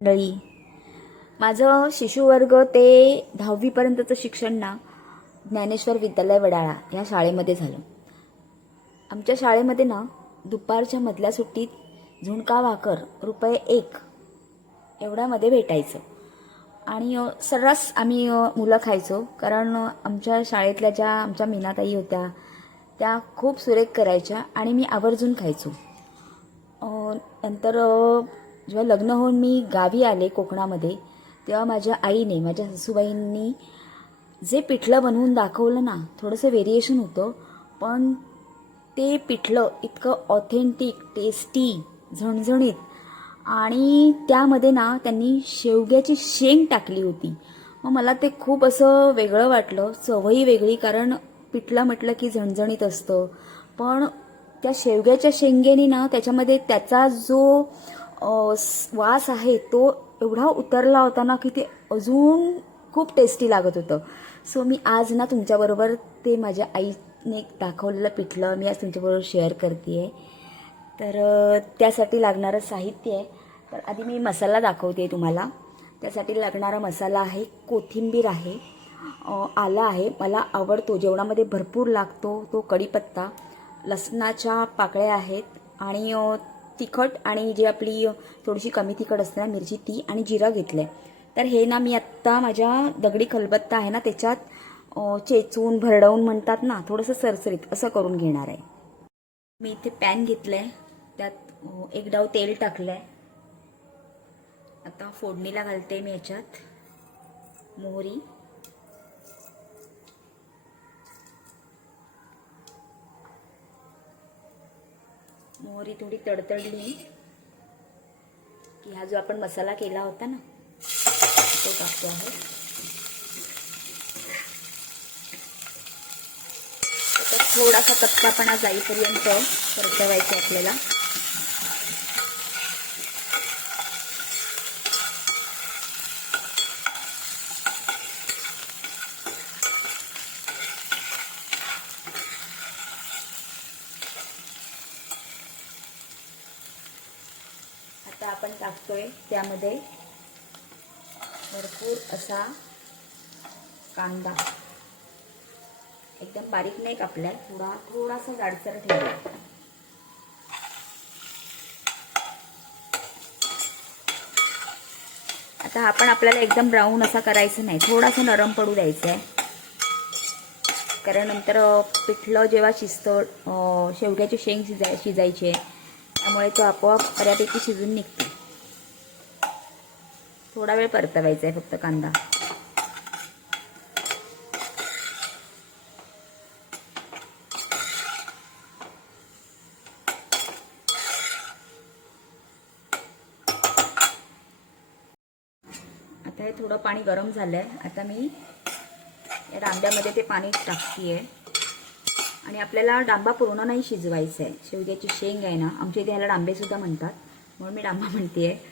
मंडळी, माझं शिशुवर्ग ते 10वी पर्यंतचं शिक्षण ना ज्ञानेश्वर विद्यालय वडाळा या शाळेमध्ये झालं. आमच्या शाळेमध्ये ना दुपारच्या मधल्या सुट्टीत झुणका भाकर ₹1 एवढ्यामध्ये भेटायचं आणि सर्रास आम्ही मुलं खायचो. कारण आमच्या शाळेतल्या ज्या आमच्या मीनाताई होत्या त्या खूप सुरेख करायच्या आणि मी आवर्जून खायचो. नंतर जेव्हा लग्न होऊन मी गावी आले कोकणामध्ये, तेव्हा माझ्या आईने, माझ्या सासूबाईंनी जे पिठलं बनवून दाखवलं ना, थोडंसं व्हेरिएशन होतं, पण ते पिठलं इतकं ऑथेंटिक, टेस्टी, झणझणीत आणि त्यामध्ये ना त्यांनी शेवग्याची शेंग टाकली होती. मग मला ते खूप असं वेगळं वाटलं, चवही वेगळी, कारण पिठलं म्हटलं की झणझणीत असतं, पण त्या शेवग्याच्या शेंगेने ना त्याच्यामध्ये त्याचा जो वास आहे तो एवढा उतरला होता ना की ते अजून खूप टेस्टी लागत होतं. सो मी आज ना तुमच्याबरोबर ते माझ्या आईने दाखवलेलं पिठलं मी आज तुमच्याबरोबर शेअर करते आहे. तर त्यासाठी लागणारं साहित्य आहे. तर आधी मी मसाला दाखवते तुम्हाला. त्यासाठी लागणारा मसाला आहे, कोथिंबीर आहे, आला आहे, मला आवडतो, जेवणामध्ये भरपूर लागतो तो, कढीपत्ता, लसणाच्या पाकळ्या आहेत आणि तिखट आणि जी आपली थोडीशी कमी तिखट असते ना मिरची ती, आणि जिरा घेतलं आहे. तर हे ना मी आत्ता माझ्या दगडी खलबत्ता आहे ना त्याच्यात चेचून भरडवून म्हणतात ना, थोडंसं सरसरीत असं करून घेणार आहे. मी इथे पॅन घेतलं आहे, त्यात 1 डाव तेल टाकलं आहे. आता फोडणीला घालते मी याच्यात मोहरी, मोहरी थोडी तडतडली की हा जो आपण मसाला केला होता ना तो टाकतो आहे. आता थोडासा कच्चापणा जाईपर्यंत परतवायचे आपल्याला. आता आपण टाकतोय त्यामध्ये भरपूर असा कांदा, एकदम बारीक नाही कापलाय, थोडासा जाडसर ठेवला. आता आपण आपल्याला एकदम ब्राऊन असा करायचं नाही, थोडासा नरम पडू द्यायचा आहे, कारण नंतर पिठलं जेव्हा शिजतं शेवग्याची शेंग शिजायची आहे, त्यामुळे तो आपोआप बऱ्यापैकी शिजून निघतो. थोडा वेळ परतवायचा आहे फक्त कांदा. आता हे थोडं पाणी गरम झालंय. आता मी या डांब्यामध्ये ते पाणी टाकते आहे आणि आपल्याला डांबा पूर्ण नाही शिजवायचा आहे. शेवग्याची शेंग आहे ना, आमच्या इथे ह्याला डांबे सुद्धा म्हणतात, म्हणून मी डांबा म्हणते आहे.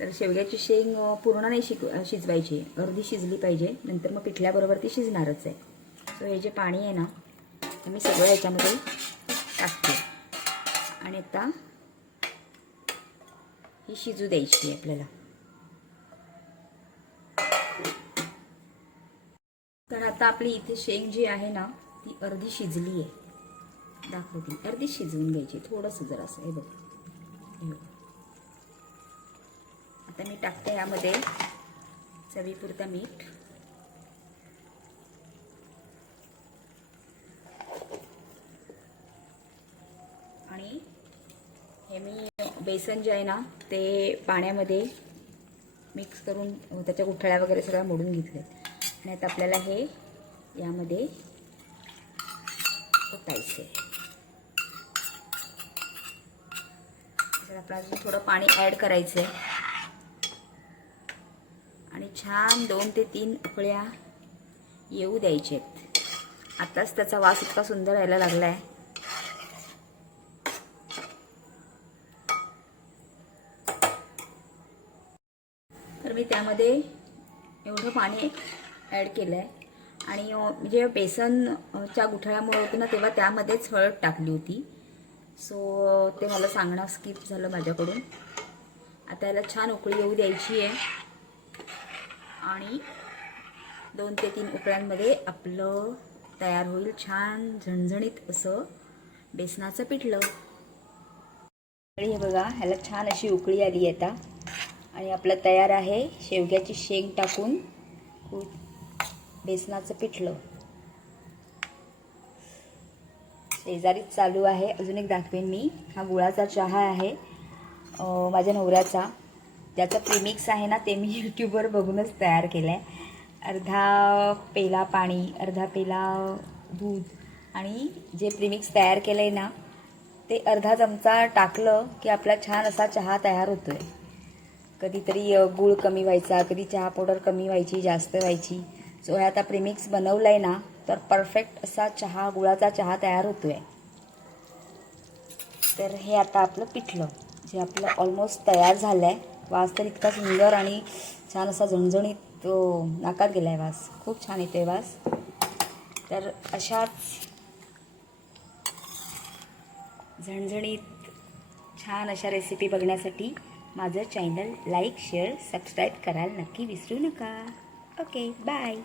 तर शेवग्याची शेंग पूर्ण नाही शिजवायची, अर्धी शिजली पाहिजे, नंतर मग पिठल्याबरोबर ती शिजणारच आहे. सो हे जे पाणी आहे ना ते मी सगळं याच्यामध्ये टाकते आणि आता ही शिजू द्यायची आहे आपल्याला. तर आता आपली इथे शेंग जी आहे ना ती अर्धी शिजली आहे, दाखवते, अर्धी शिजवून घ्यायची, थोडंसं जरासं. हे बघ, आता मी टाकते यामध्ये चवीपुरता मीठ, आणि हे मी बेसन जे आहे ना ते पाण्यामध्ये मिक्स करून त्याच्या गुठळ्या वगैरे सगळ्या मोडून घेतले आणि आता आपल्याला हे यामध्ये ओतायचे. तर आपल्याला थोडं पाणी ॲड करायचं आहे आणि छान 2 ते 3 उकळ्या येऊ द्यायचे आहेत. आताच त्याचा वास इतका सुंदर यायला लागला आहे. तर मी त्यामध्ये एवढं पाणी ॲड केलं आहे आणि जे बेसनच्या गुठळ्यामुळे होते ना तेव्हा त्यामध्येच हळद टाकली होती. सो ते मला सांगणं स्किप झालं माझ्याकडून. आता याला छान उकळी येऊ द्यायची आहे आणि 2 ते 3 उकळ्यांमध्ये आपलं तयार होईल छान झणझणीत असं बेसनाचं पिठलं. हे बघा, ह्याला छान अशी उकळी आली आता आणि आपलं तयार आहे शेवग्याची शेंग टाकून बेसनाचं पिठलं. शेजारीच चालू आहे. अजून एक दाखवेन मी. हा गुळाचा चहा आहे माझ्या नवऱ्याचा. त्याचं प्रीमिक्स आहे ना, ते मी यूट्यूबवर बघूनच तयार केलं आहे. अर्धा पेला पाणी, अर्धा पेला दूध आणि जे प्रीमिक्स तयार केलं आहे ना, ते अर्धा चमचा टाकलं की आपला छान असा चहा तयार होतो आहे. कधीतरी गूळ कमी व्हायचा, कधी चहा पावडर कमी व्हायची, जास्त व्हायची. सो हे आता प्रीमिक्स बनवलं आहे ना, तर परफेक्ट असा चहा, गुळाचा चहा तयार होतो आहे. तर हे आता आपलं पिठलं जे आपलं ऑलमोस्ट तयार झालं आहे. वास तर इतका सुंदर आणि छान असा झणझणीत नाकात गेला आहे वास. खूप छान येतो आहे वास. तर अशाच झणझणीत छान अशा रेसिपी बघण्यासाठी माझं चॅनल लाईक, शेअर, सबस्क्राईब करायला नक्की विसरू नका. Okay, bye.